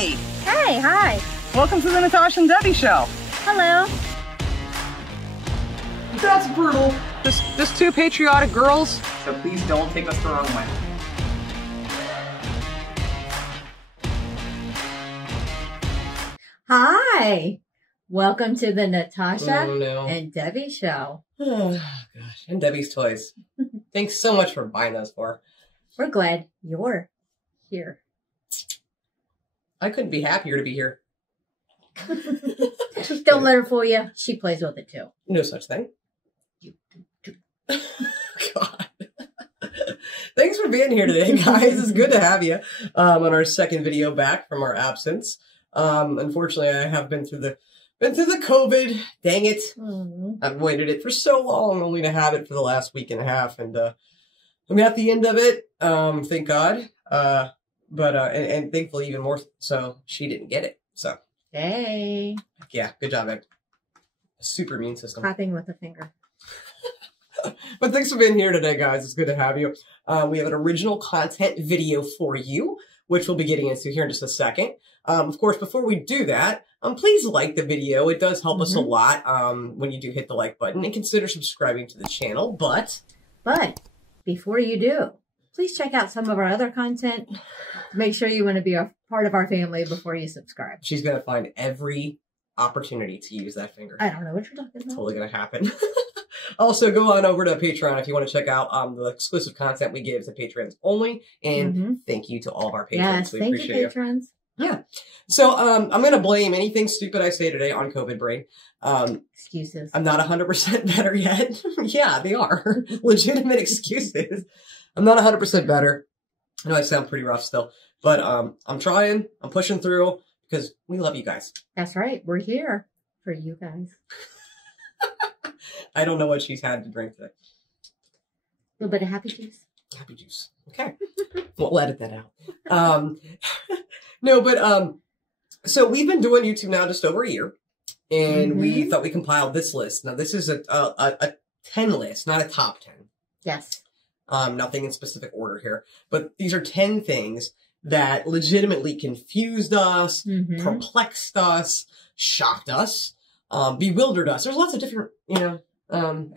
Hey! Hey, hi. Welcome to the Natasha and Debbie show. Hello. That's brutal. Just two patriotic girls. So please don't take us the wrong way. Hi. Welcome to the Natasha no. and Debbie show. Oh, gosh. And Debbie's toys. Thanks so much for buying those for her. We're glad you're here. I couldn't be happier to be here. Don't let her fool you. She plays with it too. No such thing. God. Thanks for being here today, guys. It's good to have you on our second video back from our absence. Unfortunately, I have been through the COVID. Dang it. I've waited it for so long, only to have it for the last week and a half. And I'm at the end of it. Thank God. And thankfully even more so she didn't get it. So Hey. yeah, good job, Ed. Super immune system. Clapping with a finger. But thanks for being here today, guys. It's good to have you. We have an original content video for you, which we'll be getting into here in just a second. Of course, before we do that, please like the video. It does help us a lot when you do hit the like button, and consider subscribing to the channel. But before you do, please check out some of our other content. Make sure you want to be a part of our family before you subscribe. she's going to find every opportunity to use that finger. I don't know what you're talking about. Totally going to happen. Also, go on over to Patreon if you want to check out the exclusive content we give to patrons only. And thank you to all of our patrons. Yes, We thank appreciate you, patrons. Yeah. So I'm going to blame anything stupid I say today on COVID brain. Excuses. I'm not 100% better yet. Yeah, they are. Legitimate excuses. I'm not 100% better. I know I sound pretty rough still. But I'm trying. I'm pushing through because we love you guys. That's right. We're here for you guys. I don't know what she's had to drink today. A little bit of happy juice. Happy juice. Okay. We'll edit that out. No, but so we've been doing YouTube now just over a year, and we thought we compiled this list. Now this is a 10 list, not a top 10. Yes. Nothing in specific order here, but these are 10 things that legitimately confused us, perplexed us, shocked us, bewildered us. There's lots of different,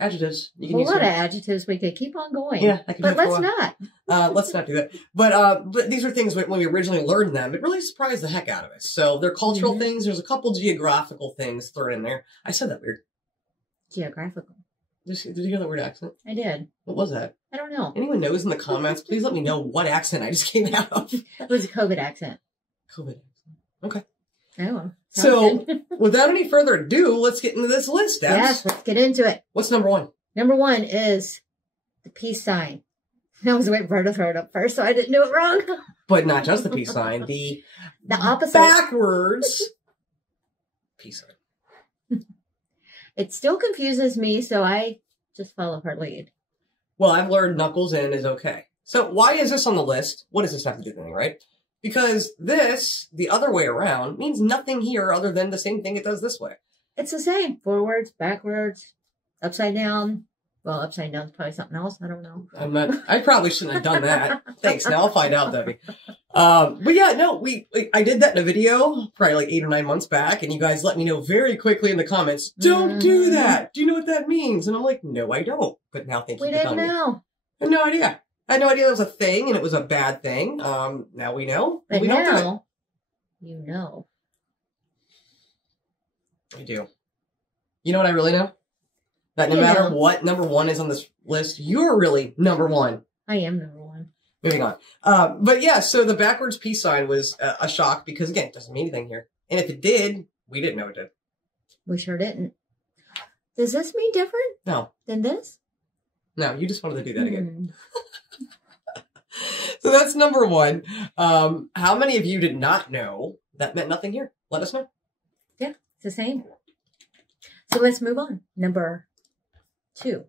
adjectives you can use. A lot of adjectives. We could keep on going. Yeah, I can but do it for let's a while. not. Let's not do that. But these are things when we originally learned them, it really surprised the heck out of us. So they're cultural things. There's a couple geographical things thrown in there. I said that weird. Geographical. Did you hear that weird accent? I did. What was that? I don't know. Anyone knows in the comments, please let me know what accent I just came out of. It was a COVID accent. COVID accent. Okay. Oh. So, without any further ado, let's get into this list, Debs. Yes, let's get into it. What's number one? Number one is the peace sign. I was waiting for her to throw it up first, so I didn't do it wrong. But not just the peace sign, the opposite. Backwards peace sign. It still confuses me, so I just follow her lead. Well, I've learned knuckles in is okay. So why is this on the list? What does this have to do with anything, right? Because this, the other way around, means nothing here other than the same thing it does this way. It's the same. Forwards, backwards, upside down. Well, upside down is probably something else. I don't know. I probably shouldn't have done that. Thanks. Now I'll find out, Debbie. But yeah, no, I did that in a video probably like 8 or 9 months back, and you guys let me know very quickly in the comments, don't do that. Do you know what that means? And I'm like, no, I don't. But now thank you for telling me. We didn't know. I had no idea. I had no idea that was a thing and it was a bad thing. Now we know. But we don't do it. You know. I do. You know what I really know? That no matter what number one is on this list, you're really number one. I am number one. Moving on. But yeah, so the backwards peace sign was a shock because, again, it doesn't mean anything here. And if it did, we didn't know it did. We sure didn't. Does this mean different? No. Than this? No, you just wanted to do that again. So that's number one. How many of you did not know that meant nothing here? Let us know. Yeah, it's the same. So let's move on. Number two.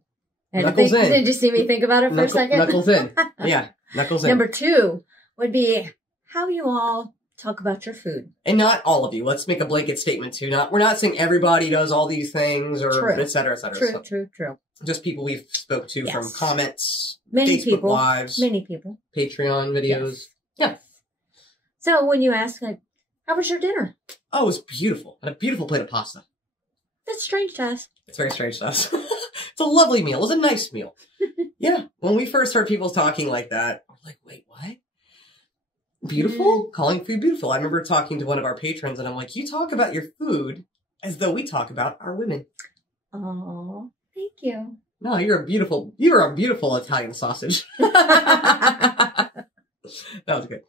Knuckles in. Did you see me think about it for a second? Knuckles in. Yeah, knuckles in. Number two would be how you all talk about your food. And not all of you. Let's make a blanket statement too. We're not saying everybody does all these things or et cetera, et cetera. True. Just people we've spoke to from comments, many Facebook people, Lives, many people, Patreon videos. Yes. Yeah. So when you ask, like, How was your dinner? Oh, it was beautiful. And a beautiful plate of pasta. That's strange to us. It's very strange to us. It's a lovely meal. It was a nice meal. Yeah. When we first heard people talking like that, we're like, wait, what? Beautiful? Calling food beautiful. I remember talking to one of our patrons and I'm like, you talk about your food as though we talk about our women. Oh, thank you. No, you're a beautiful Italian sausage. That was good.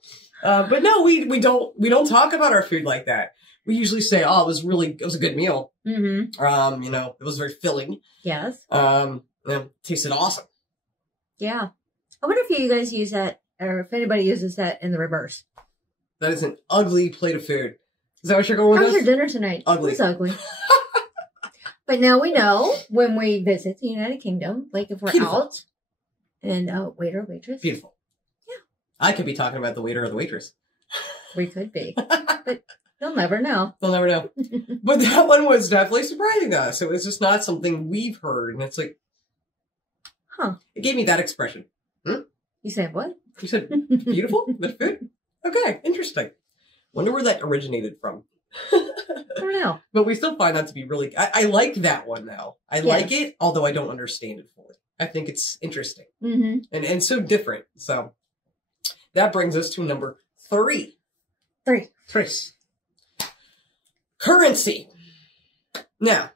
But no, we don't talk about our food like that. We usually say, oh, it was a good meal. Mm-hmm. You know, it was very filling. Yes. You know, tasted awesome. Yeah. I wonder if you guys use that, or if anybody uses that in the reverse. That is an ugly plate of food. Is that what you're going with? How's your dinner tonight? Ugly. It was ugly. But now we know when we visit the United Kingdom, like if we're Beautiful. out, and waiter or waitress. Beautiful. Yeah. I could be talking about the waiter or the waitress. We could be. But they'll never know. They'll never know. But that one was definitely surprising to us. It was just not something we've heard. And it's like, huh. It gave me that expression. You said what? You said beautiful? The food? Okay, interesting. Wonder where that originated from. I don't know. But we still find that to be really... I like that one, though. I like it, although I don't understand it fully. I think it's interesting. Mm-hmm. And so different. So that brings us to number 3. 3. Currency. Now,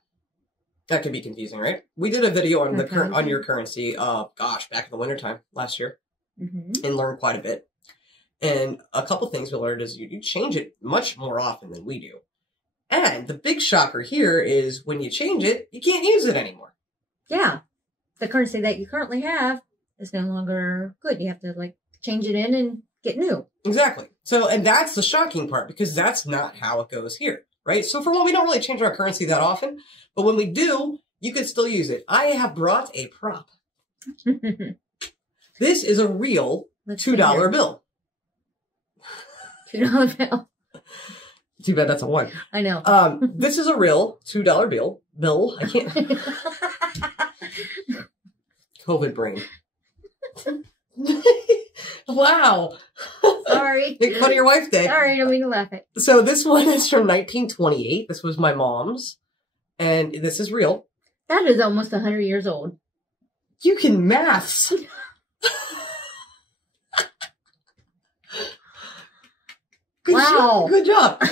that could be confusing, right? We did a video on on your currency, back in the wintertime last year, and learned quite a bit. And a couple things we learned is you change it much more often than we do. And the big shocker here is when you change it, you can't use it anymore. Yeah. The currency that you currently have is no longer good. You have to like change it in and get new. Exactly. So, and that's the shocking part because that's not how it goes here, right? So for one, we don't really change our currency that often, but when we do, you can still use it. I have brought a prop. This is a real $2 bill. $2 bill. Too bad that's a 1. I know. This is a real $2 bill. I can't. COVID brain. Wow. Sorry. Make fun of your wife day. Sorry, I don't mean to laugh at. So this one is from 1928. This was my mom's. And this is real. That is almost 100 years old. You can maths. Wow. Good job.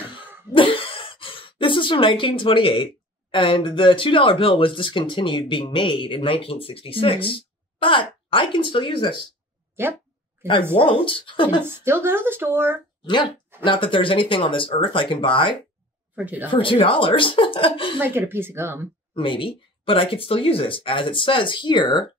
This is from 1928, and the $2 bill was discontinued being made in 1966. But I can still use this. Yep. I won't. Can still go to the store. Yeah. Not that there's anything on this earth I can buy For $2. for $2. You might get a piece of gum. Maybe. But I could still use this. As it says here,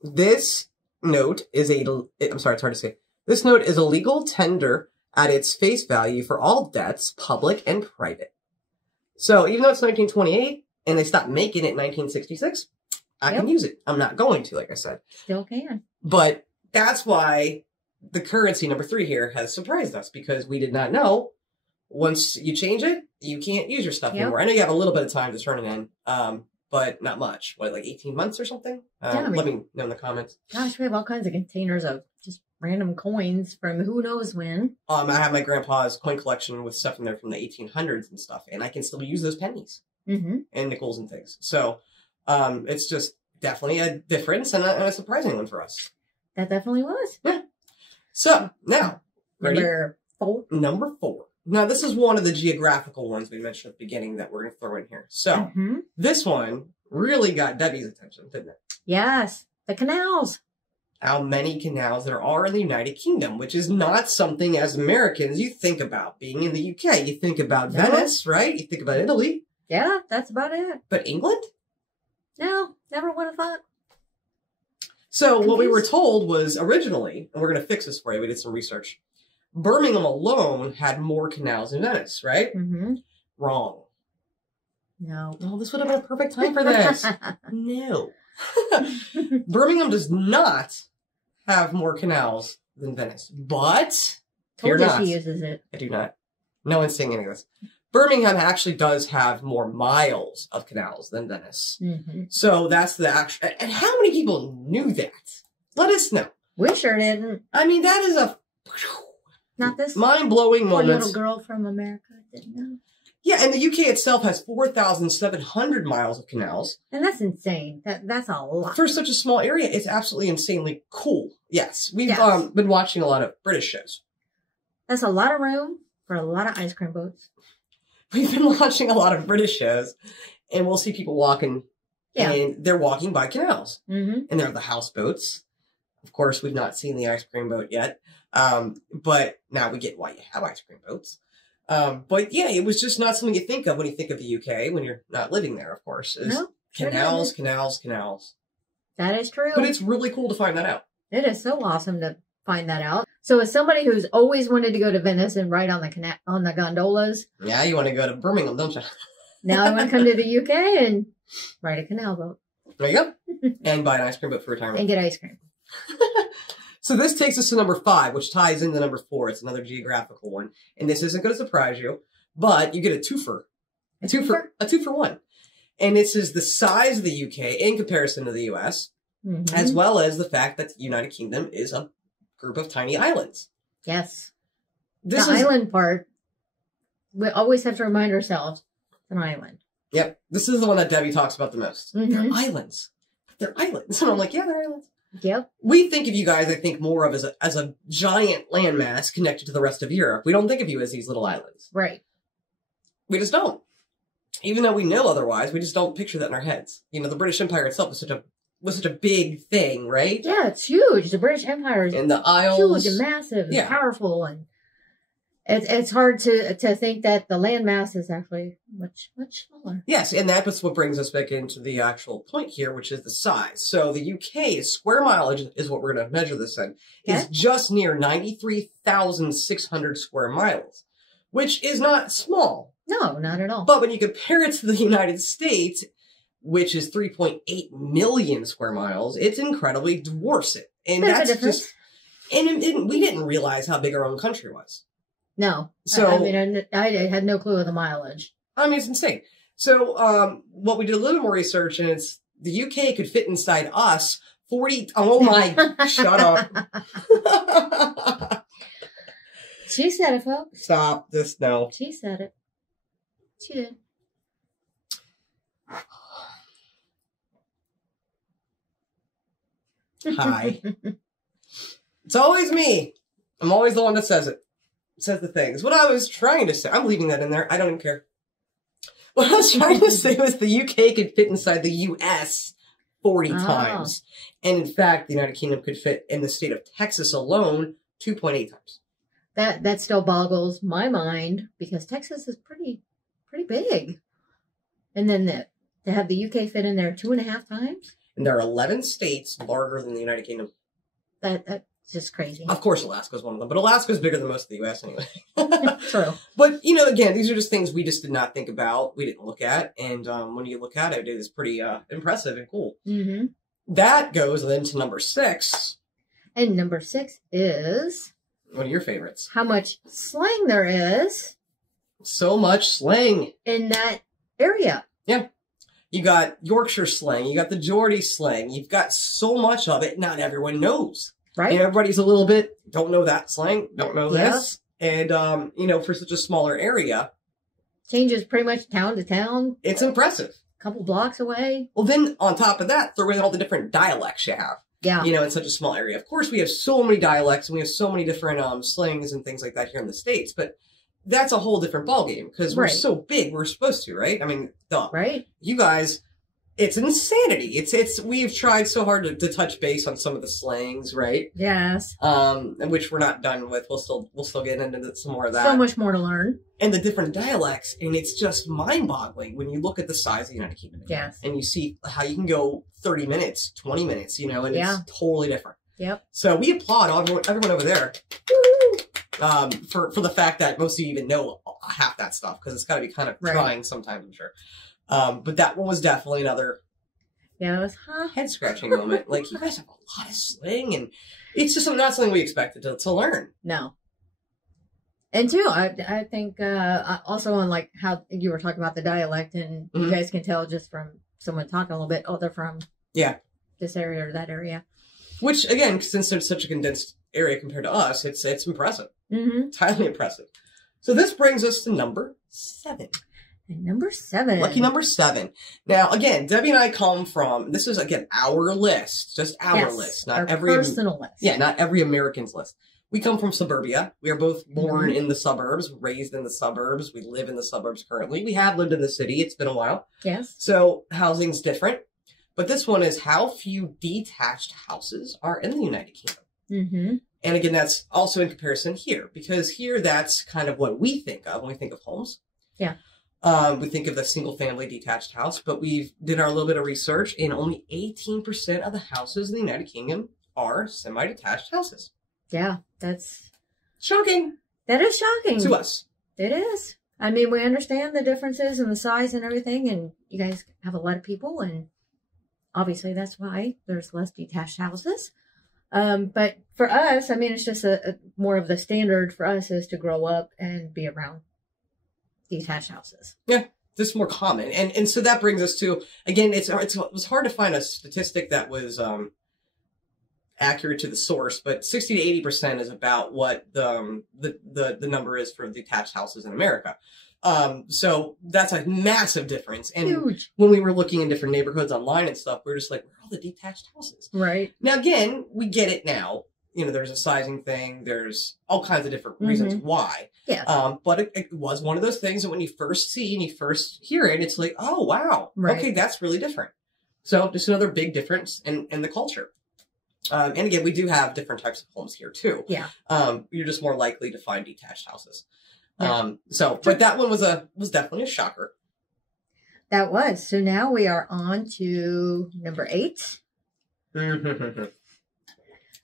this note is I'm sorry, it's hard to say. This note is a legal tender at its face value for all debts, public and private. So even though it's 1928 and they stopped making it in 1966, I can use it. I'm not going to, like I said. Still can. But that's why the currency number 3 here has surprised us, because we did not know once you change it, you can't use your stuff anymore. I know you have a little bit of time to turn it in, but not much. What, like 18 months or something? Let me know in the comments. Gosh, we have all kinds of containers of just random coins from who knows when. I have my grandpa's coin collection with stuff in there from the 1800s and stuff, and I can still use those pennies and nickels and things. So it's just definitely a difference and a surprising one for us. That definitely was. Yeah. So now, ready? Number 4. Now, this is one of the geographical ones we mentioned at the beginning that we're going to throw in here. So this one really got Debbie's attention, didn't it? Yes. The canals. How many canals there are in the United Kingdom, which is not something as Americans you think about. Being in the UK, you think about Venice, right? You think about Italy. Yeah, that's about it. But England? No, never would have thought. So what we were told was originally, and we're going to fix this for you, we did some research, Birmingham alone had more canals than Venice, right? Wrong. No. Well, this would have been a perfect time for this. No. Birmingham does not have more canals than Venice, but Told you she uses it. I do not. No one's saying any of this. Birmingham actually does have more miles of canals than Venice. So that's the actual... And how many people knew that? Let us know. We sure didn't. I mean, that is a... Not this mind-blowing poor moments. little girl from America didn't know. Yeah, and the UK itself has 4,700 miles of canals. And that's insane. That's a lot. For such a small area, it's absolutely insanely cool. Yes, we've Yes. Been watching a lot of British shows. That's a lot of room for a lot of ice cream boats. We've been watching a lot of British shows, and we'll see people walking, and they're walking by canals. Mm-hmm. And they're the houseboats. Of course, we've not seen the ice cream boat yet, but now we get why you have ice cream boats. But yeah, it was just not something you think of when you think of the UK, when you're not living there, of course. Is No, canals, canals, canals. That is true. But it's really cool to find that out. It is so awesome to find that out. So as somebody who's always wanted to go to Venice and ride on the gondolas, Yeah, you want to go to Birmingham, don't you? now I want to come to the UK and ride a canal boat. There you go. And buy an ice cream boat for retirement. And get ice cream. So this takes us to number 5, which ties into number 4. It's another geographical one. And this isn't going to surprise you, but you get a twofer. A two for one. And this is the size of the UK in comparison to the US, as well as the fact that the United Kingdom is a group of tiny islands. Yes. This The island part, we always have to remind ourselves, it's an island. Yep. This is the one that Debbie talks about the most. Mhm. They're islands. They're islands. And I'm like, yeah, they're islands. Yep. We think of you guys, I think, more of as a giant landmass connected to the rest of Europe. We don't think of you as these little islands. Right. We just don't. Even though we know otherwise, we just don't picture that in our heads. You know, the British Empire itself was such a big thing, right? Yeah, it's huge. The British Empire is And the Isles. huge and massive and Yeah. powerful, and it's hard to think that the landmass is actually much smaller. Yes, and that's what brings us back into the actual point here, which is the size. So the UK, square mileage is what we're going to measure this in, is just near 93,600 square miles, which is not small. No, not at all. But when you compare it to the United States, which is 3.8 million square miles, it's incredibly dwarfs it. And There's a that's difference. just, and we didn't realize how big our own country was. No. So I mean, I had no clue of the mileage. I mean, it's insane. So, what we did a little more research, and it's the UK could fit inside us 40. Oh my! Shut up! She said it, folks. Stop this now. She said it. She did. Hi. It's always me. I'm always the one that says it. Says the things. What I was trying to say, I'm leaving that in there. I don't even care. What I was trying to say was the UK could fit inside the US 40 times. And in fact, the United Kingdom could fit in the state of Texas alone 2.8 times. That still boggles my mind because Texas is pretty big. And then to have the UK fit in there 2.5 times? And there are 11 states larger than the United Kingdom. That's just crazy. Of course, Alaska is one of them, but Alaska is bigger than most of the U.S. anyway. True. But, you know, again, these are just things we just did not think about. We didn't look at. And when you look at it, it is pretty impressive and cool. Mm-hmm. That goes then to number 6. And number 6 is... One of your favorites. How much slang there is. So much slang. In that area. Yeah. You got Yorkshire slang. You got the Geordie slang. You've got so much of it, not everyone knows. Right. And everybody's a little bit, don't know that slang, don't know this. And, you know, for such a smaller area. Changes pretty much town to town. It's impressive. A couple blocks away. Well, then on top of that, throw in all the different dialects you have. Yeah. You know, in such a small area. Of course, we have so many dialects and we have so many different slangs and things like that here in the States, but that's a whole different ballgame because we're so big, we're supposed to, right? I mean, duh. Right. You guys, it's insanity. We've tried so hard to touch base on some of the slangs, right? Yes. Which we're not done with. We'll still get into some more of that. So much more to learn. And the different dialects, and it's just mind-boggling when you look at the size of the United Kingdom. Yes. And you see how you can go 30 minutes, 20 minutes, you know, and it's totally different. Yep. So we applaud everyone over there for the fact that most of you even know half that stuff, because it's got to be kind of trying sometimes, I'm sure. But that one was definitely another head-scratching moment. Like, you guys have a lot of slang, and it's just not something we expected to learn. No. And two, I think also on like how you were talking about the dialect, and you guys can tell just from someone talking a little bit, oh, they're from this area or that area. Which, again, since it's such a condensed area compared to us, it's impressive. Mm-hmm. It's highly impressive. So this brings us to number 7. And number 7. Lucky number 7. Now, again, Debbie and I come from, this is, again, our list. Just our list. Not our every personal list. Yeah, not every American's list. We come from suburbia. We are both born in the suburbs, raised in the suburbs. We live in the suburbs currently. We have lived in the city. It's been a while. Yes. So housing's different. But this one is how few detached houses are in the United Kingdom. Mm-hmm. And again, that's also in comparison here, because here that's kind of what we think of when we think of homes. Yeah. We think of the single family detached house, but we did our little bit of research and only 18% of the houses in the United Kingdom are semi-detached houses. Yeah, that's shocking. That is shocking. To us. It is. I mean, we understand the differences and the size and everything, and you guys have a lot of people, and obviously that's why there's less detached houses. But for us, I mean, it's just a more of the standard for us is to grow up and be around detached houses. Yeah, this is more common. And so that brings us to, again, it was hard to find a statistic that was accurate to the source, but 60 to 80% is about what the number is for detached houses in America. So that's a massive difference. And huge. When we were looking in different neighborhoods online and stuff, we were just like, where are all the detached houses? Right. Now, again, we get it now. You know, there's a sizing thing. There's all kinds of different reasons why. Yeah. But it was one of those things that when you first see and you first hear it, it's like, oh, wow. Right. Okay, that's really different. So just another big difference in the culture. And again, we do have different types of homes here too. Yeah. You're just more likely to find detached houses. Yeah. But that one was definitely a shocker. That was. So now we are on to number 8.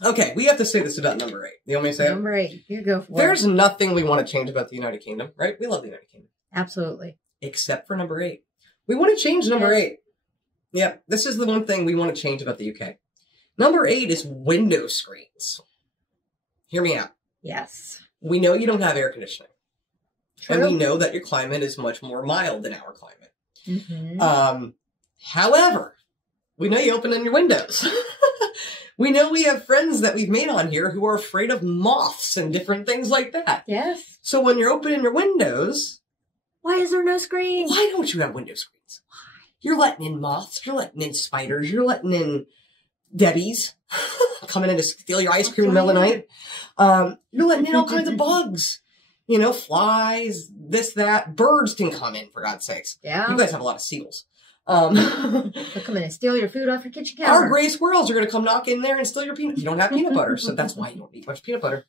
Okay, we have to say this about number 8. You want me to say number 8. You go for There's it. nothing we want to change about the United Kingdom, right? We love the United Kingdom. Absolutely. Except for number 8. We want to change number 8. Yeah, this is the one thing we want to change about the UK. Number 8 is window screens. Hear me out. Yes. We know you don't have air conditioning. True. And we know that your climate is much more mild than our climate. Mm-hmm. However, we know you open in your windows. We know we have friends that we've made on here who are afraid of moths and different things like that. Yes. So when you're opening your windows... Why is there no screen? Why don't you have window screens? You're letting in moths. You're letting in spiders. You're letting in Debbie's coming in to steal your ice cream in the middle of the night. You're letting in all kinds of bugs. You know, flies, this, that. Birds can come in, for God's sakes. Yeah. You guys have a lot of seagulls. They'll come in and steal your food off your kitchen counter. Our gray squirrels are going to come knock in there and steal your peanut. You don't have peanut butter, so that's why you don't eat much peanut butter.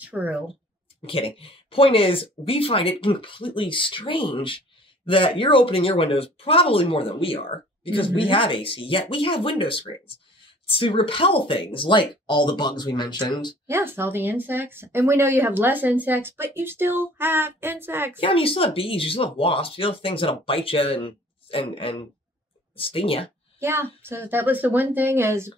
True. I'm kidding. Point is, we find it completely strange that you're opening your windows probably more than we are, because we have AC, yet we have window screens to repel things like all the bugs we mentioned. Yes, all the insects. And we know you have less insects, but you still have insects. Yeah, I mean, you still have bees, you still have wasps, you have things that'll bite you and sting you. Yeah, so that was the one thing is,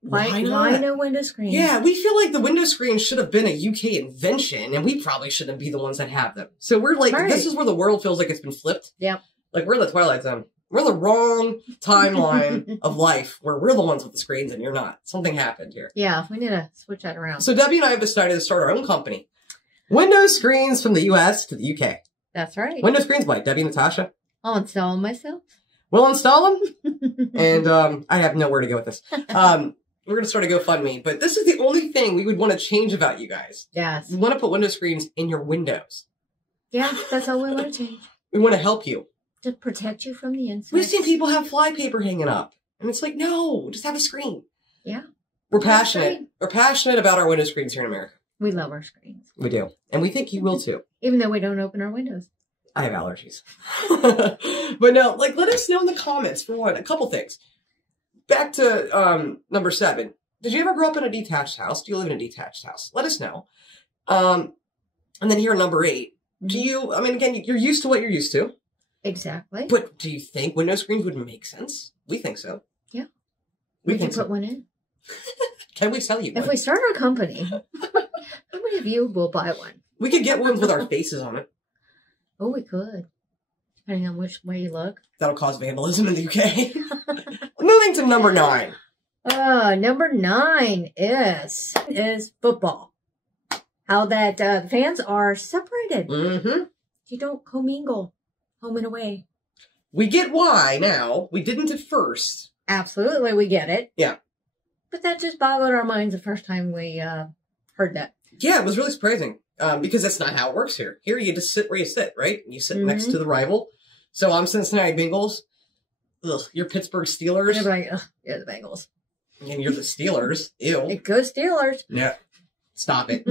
why no window screen? Yeah, we feel like the window screen should have been a UK invention, and we probably shouldn't be the ones that have them. So we're like, this is where the world feels like it's been flipped. Yep. Like, we're in the Twilight Zone. We're the wrong timeline of life, where we're the ones with the screens and you're not. Something happened here. Yeah, we need to switch that around. So Debbie and I have decided to start our own company. Window Screens from the US to the UK. That's right. Window Screens by Debbie and Natasha. I'll install them myself. We'll install them. And I have nowhere to go with this. We're going to start a GoFundMe, but this is the only thing we would want to change about you guys. Yes. We want to put window screens in your windows. Yeah, that's all we want to change. We want to help you. To protect you from the insects. We've seen people have fly paper hanging up. And it's like, no, just have a screen. Yeah. We're passionate. We're passionate about our window screens here in America. We love our screens. We do. And we think you will too. Even though we don't open our windows. I have allergies. But no, like, let us know in the comments, for one, a couple things. Back to number 7. Did you ever grow up in a detached house? Do you live in a detached house? Let us know. And then here at number 8, do you, I mean, again, you're used to what you're used to. Exactly. But do you think window screens would make sense? We think so. Yeah. We can put one in. Can we sell you one? If we start our company, how many of you will buy one? We could get ones with our faces on it. Oh, we could. Depending on which way you look. That'll cause vandalism in the UK. Moving to number 9. Number 9 is football. How that fans are separated. Mm-hmm. You don't commingle home and away. We get why now. We didn't at first. Absolutely, we get it. Yeah. But that just boggled our minds the first time we heard that. Yeah, it was really surprising. Because that's not how it works here. Here you just sit where you sit, right? You sit next to the rival. So I'm Cincinnati Bengals. Ugh, you're Pittsburgh Steelers. They're like, ugh, you're the Bengals. And you're the Steelers. Ew. Go Steelers. Yeah. Stop it.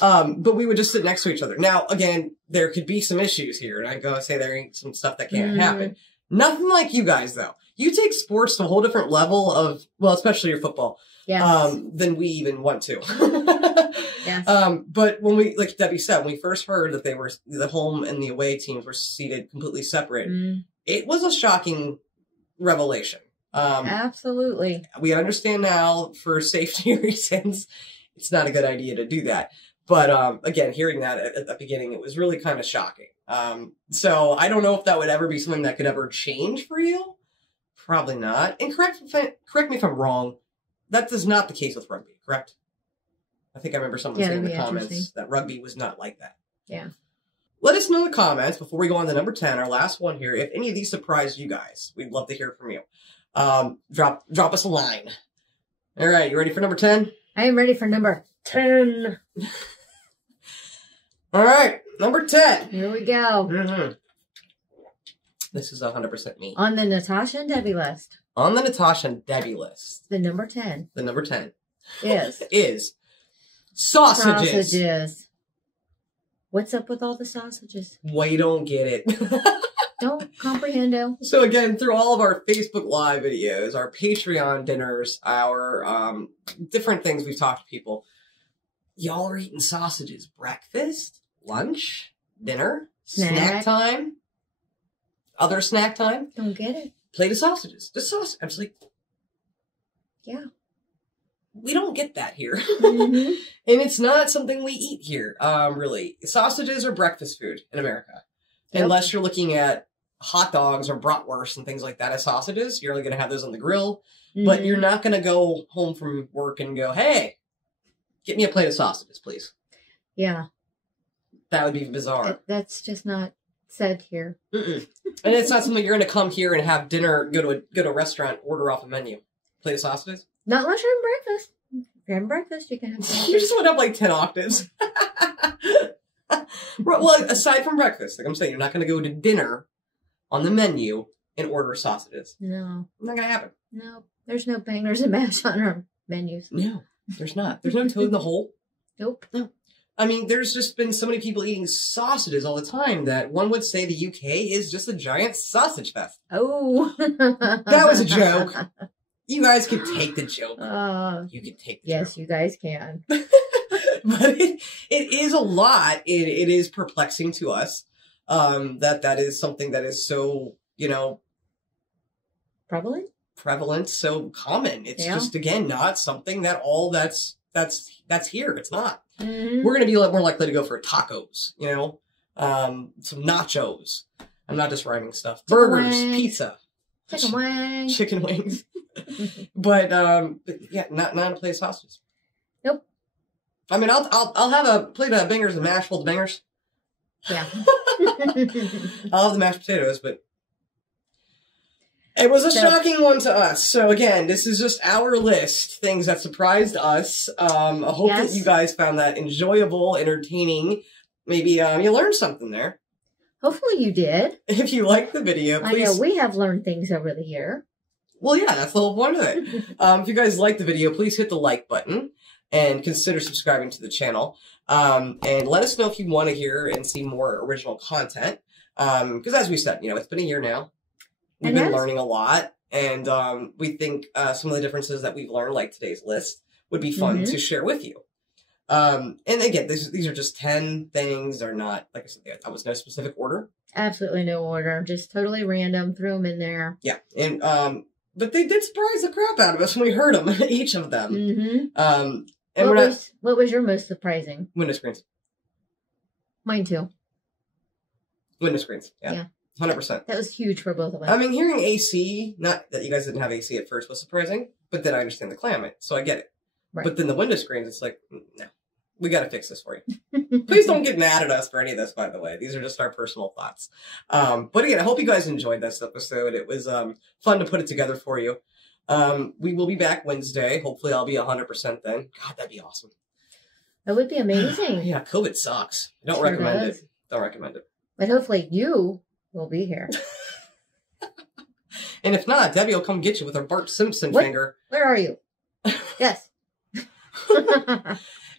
But we would just sit next to each other. Now, again, there could be some issues here. And I go say there ain't some stuff that can't happen. Nothing like you guys, though. You take sports to a whole different level of, well, especially your football. Yes. Than we even want to. Yes. But when we, like Debbie said, when we first heard that the home and the away teams were seated completely separate, it was a shocking revelation. Absolutely. We understand now for safety reasons, it's not a good idea to do that. But, again, hearing that at the beginning, it was really kind of shocking. So I don't know if that would ever be something that could ever change for you. Probably not. And correct me if I'm wrong. That is not the case with rugby, correct? I think I remember someone saying in the comments that rugby was not like that. Yeah. Let us know in the comments before we go on to number 10, our last one here, if any of these surprised you guys. We'd love to hear from you. Drop us a line. All right, you ready for number 10? I am ready for number 10. All right, number 10. Here we go. This is 100% me. On the Natasha and Debbie list. On the Natasha and Debbie list. The number 10. The number 10. Is sausages. Sausages. What's up with all the sausages? We don't get it. Don't comprehendo. So again, through all of our Facebook Live videos, our Patreon dinners, our different things we've talked to people, y'all are eating sausages. Breakfast, lunch, dinner, snack time, other snack time. Don't get it. Plate of sausages. Just sausage. I'm just like, yeah. We don't get that here. And it's not something we eat here, really. Sausages are breakfast food in America. Yep. Unless you're looking at hot dogs or bratwurst and things like that as sausages. You're only going to have those on the grill. But you're not going to go home from work and go, hey, get me a plate of sausages, please. Yeah. That would be bizarre. That's just not said here. And it's not something you're going to come here and have dinner, go to a restaurant, order off a menu. Plate of sausages? Not unless you're having breakfast. If you're having breakfast, you can have sausages. You just went up like 10 octaves. Well, aside from breakfast, like I'm saying, you're not going to go to dinner on the menu and order sausages. No. Not going to happen. No. There's no bangers and mash on our menus. No, there's not. There's no toad in the hole. Nope. No. I mean, there's just been so many people eating sausages all the time that one would say the UK is just a giant sausage fest. Oh. That was a joke. You guys could take the joke. You could take the joke. Yes, you guys can. But it is a lot. It is perplexing to us that is something that is so, prevalent, so common. It's just, again, not something that that's here. It's not. We're going to be a lot more likely to go for tacos, some nachos. I'm not just rhyming stuff. Burgers, pizza. Chicken wings. But yeah, not a plate of sausages. Nope. I mean, I'll have a plate of bangers and mash full of bangers. Yeah. I'll have the mashed potatoes, but it was a shocking one to us. So again, this is just our list, things that surprised us. I hope that you guys found that enjoyable, entertaining. Maybe you learned something there. Hopefully you did. If you liked the video, please. I know we have learned things over the year. Well, yeah, that's the whole point of it. If you guys liked the video, please hit the like button and consider subscribing to the channel. And let us know if you want to hear and see more original content. Because as we said, it's been a year now. We've been learning a lot. And we think some of the differences that we've learned, like today's list, would be fun to share with you. And again, these are just 10 things. They're not, like I said, that was no specific order. Absolutely no order. Just totally random. Threw them in there. Yeah. And, but they did surprise the crap out of us when we heard them, each of them. And what was your most surprising? Window screens. Mine too. Window screens. Yeah. 100%. That was huge for both of us. I mean, hearing AC, not that you guys didn't have AC at first, was surprising, but then I understand the climate, so I get it. Right. But then the window screens, it's like, no, we got to fix this for you. Please don't get mad at us for any of this, by the way. These are just our personal thoughts. But again, I hope you guys enjoyed this episode. It was fun to put it together for you. We will be back Wednesday. Hopefully I'll be 100% then. God, that'd be awesome. That would be amazing. Yeah, COVID sucks. Don't recommend it. Don't recommend it. But hopefully you will be here. And if not, Debbie will come get you with her Bart Simpson finger. Where are you? Yes.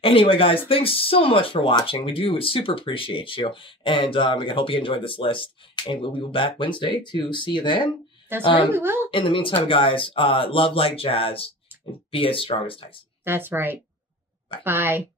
Anyway, guys, thanks so much for watching. We do super appreciate you. And again, hope you enjoyed this list. And we'll be back Wednesday to see you then. That's right, we will. In the meantime, guys, love like jazz and be as strong as Tyson. That's right. Bye. Bye.